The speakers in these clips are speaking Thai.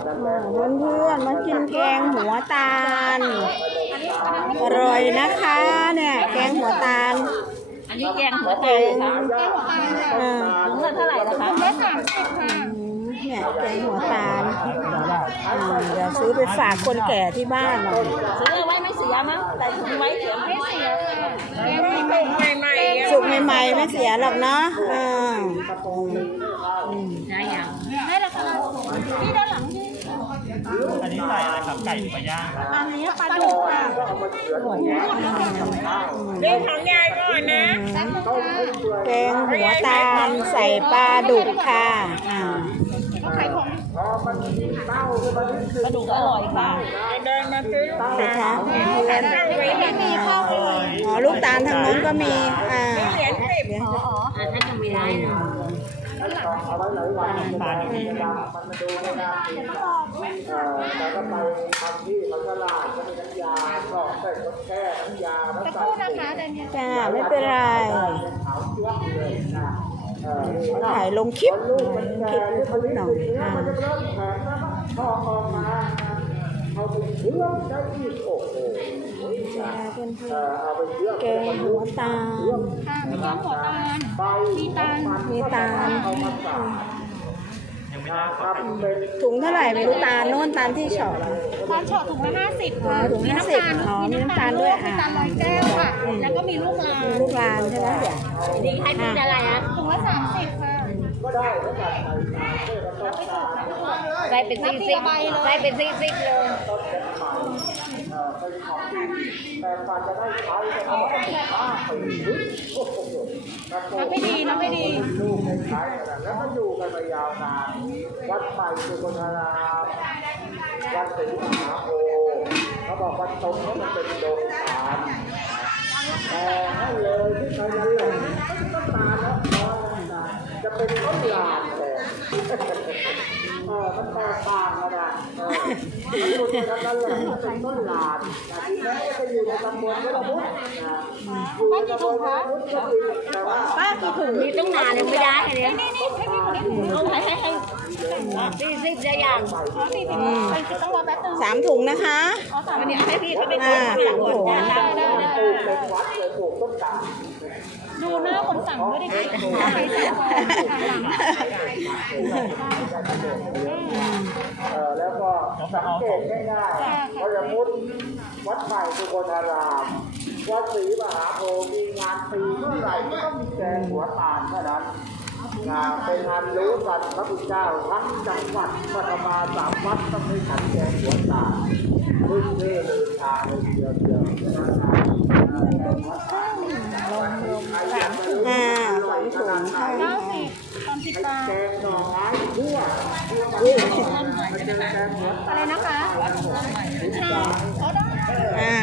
เพื่อนเพื่อนๆมากินแกงหัวตาลอร่อยนะคะเนี่ยแกงหัวตาลอันนี้แกงหัวใจค่ะเออถุงละเท่าไหร่นะคะได้สามสิบค่ะเนี่ยแกงหัวตาลอ่าเดี๋ยวซื้อไปฝากคนแก่ที่บ้านหน่อยซื้อเอาไว้ไม่เสียมั้งแต่ถุงไว้เสียไม่เสียใหม่ๆสุกใหม่ๆไม่เสียหรอกเนาะอ่าได้ยังได้แล้วค่ะพี่ด้านหลังนี่ อันนี้ใส่อะไรครับ ไก่หรือปลาย่างครับอันนี้ปลาดุกค่ะเรื่องของยายก่อนนะแกงหัวตาลใส่ปลาดุกค่ะอ่าขายของกระดูกอร่อยค่ะเดินมาซื้อเดี๋ยวคะเพื่อนไว้ไม่มีข้าวเลยอ๋อลูกตาลทางนู้นก็มีอ่าเหรียญสิบเดี๋ยวอันนั้นยังไม่ได้เลย ปลาดีนะครับแล้วก็ไปทำที่เขาตลาดก็มีน้ำยาก็ใส่รถแค่น้ำยาแล้วสักคใส่รู่นะคะเดี๋ยวนี้จ้าไม่เป็นไรขาวเชื้อเลยนะเออถ่ายลงคลิปลูกมันลงแก่คลิปที่ยูเขาทูบลิ้นหน่อยติดเนื้ออ่ามันจะเริ่มแข็งแล้วก็พอออกมาเอาไปเชื่อมได้อีกโอ้โห จ้าเพื่อนเออเอาไปเชื่อมๆแกงหัวตาลค่ะมีแกงหัวตาลมีตาลมีตาลถุงเท่าไหร่ไม่รู้ตาลโน่นตาลที่เฉาะเหรอตาลเฉาะถุงละห้าสิบค่ะถุงห้าสิบอ๋อมีน้ำตาลด้วยอะตาลลอยแก้วค่ะ แล้วก็มีลูกลามีลูกลานใช่ไหมเดี๋ยวนี่ให้เป็นอะไรอะถุงละสามสิบค่ะก็ได้แล้วแบบใส่ตาเพื่อก็ต้องการใส่เป็นซิกซิกใส่เป็นซิกซิกเลย เอ่อเป็นของดีแต่กว่าจะได้ใช้ก็ต้องเป็นห้าปีโอ้โหกระโปรงน้ำไม่ดีน้ำไม่ดีลูกไม่ใช้อะไรแล้วก็อยู่กันมายาวนานวัดใหม่สุโขทัยรามวัดศรีมหาโพธิ์เขาบอกว่าตรงนี้มันเป็นโดมฐานแต่ให้เลยที่ใครจะหลงก็ตาแล้วจะเป็นต้นลานแทนเออมันแตกต่างกันนะเออ คุณนั้นนั่นแหละมันเป็นต้นลานนะทีแม้จะอยู่ในตำบลก็ต้องพุทธนะอยู่ในตำบลก็พุทธก็ดีแต่ว่าป้ากี่ถุงนี่ต้องนานยังไม่ได้เลยนี่นี่ให้พี่คนนี้ถุงเอาให้ให้ให้ ซิกซิกจะยังอ๋อสี่สิบไปต้องรอแป๊บนึงสามถุงนะคะอ๋อสามอันนี้สิบให้พี่เขาไปอ่าหลัสางมก่อนถุงนะได้ได้ได้ปลูกเป็นวัดเลยปลูกต้นตาลดูหน้าคนสั่งด้วยดิค่ะเออแล้วก็สังเกตง่ายๆว่าสมมติวัดใหม่สุโขทารามวัดศรีมหาโพธิ์มีงานปีเมื่อไหร่ก็ต้องมีแกงหัวตาลเท่านั้น งานเป็นงานรู้กันพระพุทธเจ้าทั้งจังหวัดปัตมาสามวัดต้องมีขันแกงหัวตาลรุ่นเรื่อลือชาเลยเดียวเดียวอ่าสองถุงค่ะเก้าสิบสามสิบบาทแกงหน่อไม้ทั่วอะไรนะคะชาเขาได้อ่า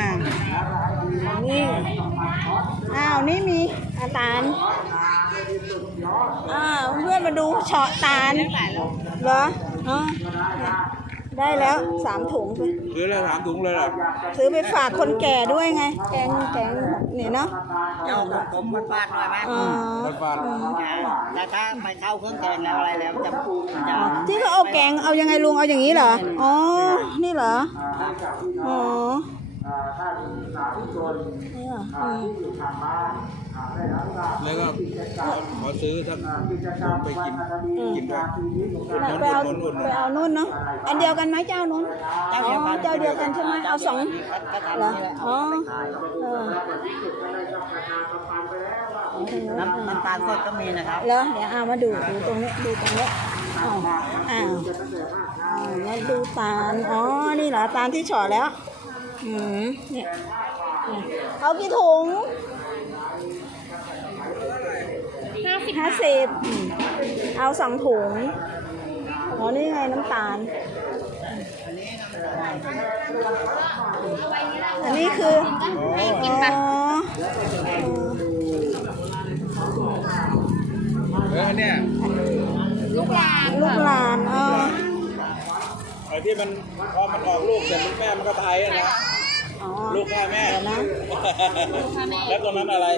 นี่อ้าวนี่มีอาตาล อ้าวเพื่อนมาดูเฉาะตาลเหรออ๋อได้แล้วสามถุงไปซื้อเลยสามถุงเลยเหรอซื้อไปฝากคนแก่ด้วยไง แกงแกงนี่เนาะเจ้าของผมมันฟาดหน่อยไหมอ๋อมันฟาดแต่ถ้าไปเข้าเครื่องแกงแล้วอะไรแล้วจะจะที่เขาเอาแกงเอายังไงลุงเอาอย่างนี้เหรออ๋อนี่เหรออ๋อท่านสาธุชนนี่เหรอ อ่าที่อยู่ทางบ้านอ่าได้รับทราบแล้วก็กิจกรรมขอซื้อสักอ่ากิจกรรมไปกินวันอาทิตย์กินด้วยชีวิตของการไปเอาไปเอานู่นเนาะอันเดียวกันไหมเจ้านู้นอ๋อเจ้าเดียวกันใช่ไหมเอาสองก็ทำเหรอนี่แหละอ๋อขายเออน้ำน้ำตาลสดก็มีนะครับแล้วเดี๋ยวเอามาดูดูตรงนี้ดูตรงนี้อ้าวอ้าวอ้าวงั้นดูตาลอ๋อนี่เหรอตาลที่เฉาะแล้วอืมเนี่ยเนี่ยเอากี่ถุง ห้า สิบห้าสิบอืมเอาสองถุงอ๋อนี่ไงน้ำตาล อันนี้คืออ๋อเออเนี่ย ลูกหลานอ๋อไอ้ที่มันพอมันออกลูกเสร็จมันแม่มันก็ไทยอะนะอ๋อลูกแม่แม่เดี๋ยวนะแล้วตัวนั้นอะไรอั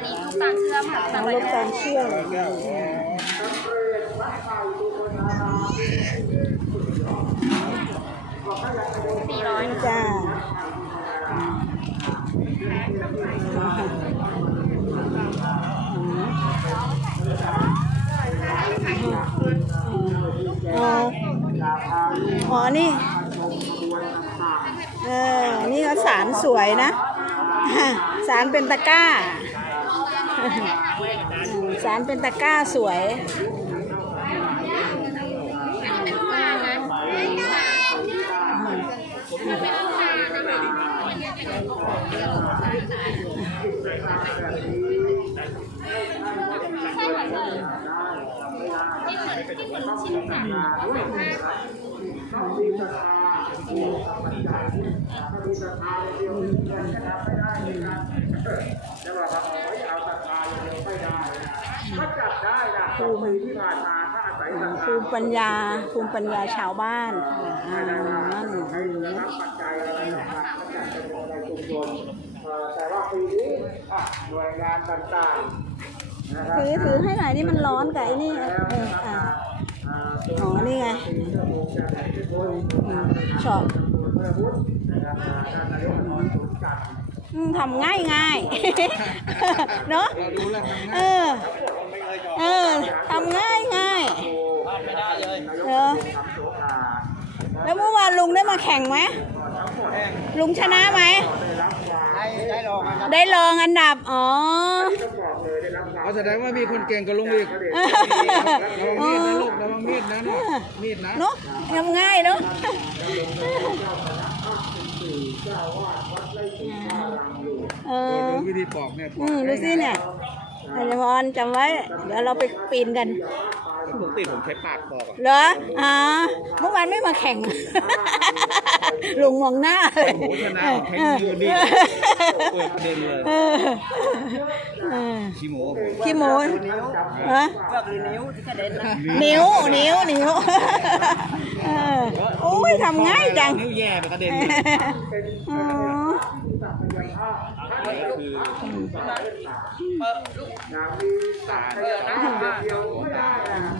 นนี้ลูกตาลเชื่อมค่ะเอาลูกตาลเชื่อมแก้วจ้าอ๋อ นี่ เออ นี่ก็สารสวยนะ สารเป็นตะกร้า สารเป็นตะกร้าสวยจะบอกว่าโอ้ยเอาศรัทธาอย่างเดียวไม่ได้ นะก็จับได้นะสองปีที่ผ่านมาถ้าอาศัยศรัทธาภูมิปัญญาภูมิปัญญาชาวบ้านอ่านั่นให้รับปัจจัยอะไรต่างๆก็จัดเป็นในชุมชนเอ่อแต่ว่าปีนี้อะหน่วยงานต่างๆนะครับถือถือให้หน่อยนี่มันร้อนกับไอ้นี่เอแล้วอนะคอ่ารับอ่าอ๋อนี่ไงปีนี้ก็คงจะได้ทุกคนอืมชอบเพื่อพุทธนะครับอ่าท่านนายกนอนศูนย์จัดอืมทำง่ายง่ายเนอะเออ เออทำง่ายง่ายไม่ได้เลยเออแล้วเมื่อวานลุงได้มาแข่งไหมลุงชนะไหมได้ได้ลองนะครับได้รองอันดับ อ๋อเอาแสดงว่ามีคนเก่งกว่าลุงอีกอ๋อระวังมีดนะลูกระวังมีดนะลูกมีดนะเนาะทำง่ายเนาะเออดูวิธีปอกเนี่ยปออืกมดูสิเนี่ย ไอ้พรจำไว้ เดี๋ยวเราไปปีนกันปกติผมใช้ปากปอกอะเหรออ๋อเมื่อวานไม่มาแข่ง ลุงมองหน้าเลยโอ้โหชนะผมใช้มือดิเปิดประเด็นเลยเออเออขี้โม้ขี้โมนฮะเลือกหรือนิ้วที่กระเด็นนะนิ้วนิ้วนิ้วเออโอ้ยทำง่ายจังนิ้วแย่ไปกระเด็นอ๋อ คืออย่างมีศักยภาพเดียวไม่ได้นะ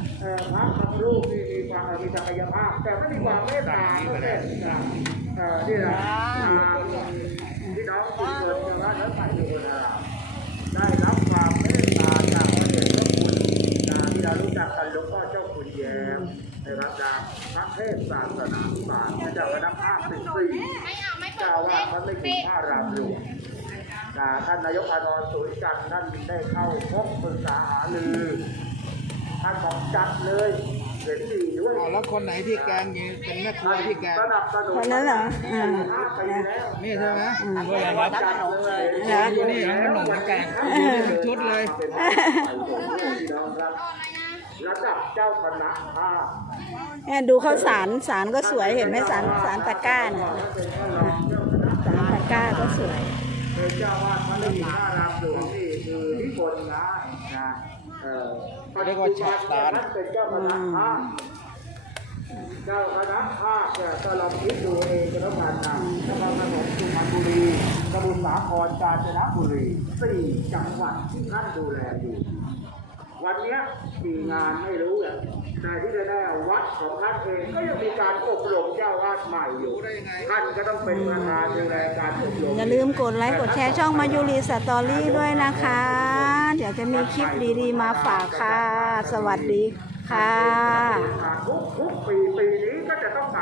พระบางรูปนี่มีความมีศักยภาพ แต่ไม่มีความเมตตาเด่นนะเออนี่แหละอ่าพี่น้องทุกคนจะว่าแล้วไปอยู่นะได้รับความเมตตาจากพระเดชพระคุณนะที่เรารู้จักกันหลวงพ่อเจ้าคุณแย้มนะครับจากพระเทศศาสนาบาลเจ้าคณะภาคสิบสี่เจ้าว่าพระไม่ถึงพระรามหลวงอ่ ท่านนายกอานนท์สุริจันทร์ท่านได้เข้าพบปรึกษาหารือ ท่านบอกจัดเลยเห็นดีด้วยเอาแล้วคนไหนที่แกงยิงเป็นแม่ครัวที่แกงสนับสนุนคนนั้นเหรออ่าห้าปีแล้วนี่ใช่ไหมด้วยอะไรครับจัดเลยเหรออยู่นี่เอาขนมมาแกงอยู่นี่ทั้งชุดเลยเป็นพี่น้องครับระดับเจ้าคณะภาคเนี่ยดูข้าวสารสารก็สวยเห็นไหมสารสารตะกร้าน่ะสารตะกร้าก็สวย เป็นเจ้าวาดพระฤาษีพระรามหลวงนี่คือนิพนธ์นะนะเออเรียกว่าฉาบตาลท่านเป็นเจ้าคณะภาคเจ้าคณะภาคเนี่ยก็ลองคิดดูเองก็แล้วกันนะนครปฐมสุพรรณบุรีสมุทรสาครกาญจนบุรีสี่จังหวัดที่ท่านดูแลอยู่ วันเนี้ยมีงานไม่รู้แหละแต่ที่แน่ๆวัดของท่านเองก็ยังมีการอบรมเจ้าวาดใหม่อยู่ท่านก็ต้องเป็นประธานดูแลการอบรมอย่าลืมกดไลค์กดแชร์ช่องมายูรีสตอรี่ด้วยนะคะ เดี๋ยวจะมีคลิปดีๆ มาฝากค่ะ สวัสดีค่ะ ทุกทุกๆปีปีนี้ก็จะต้องมา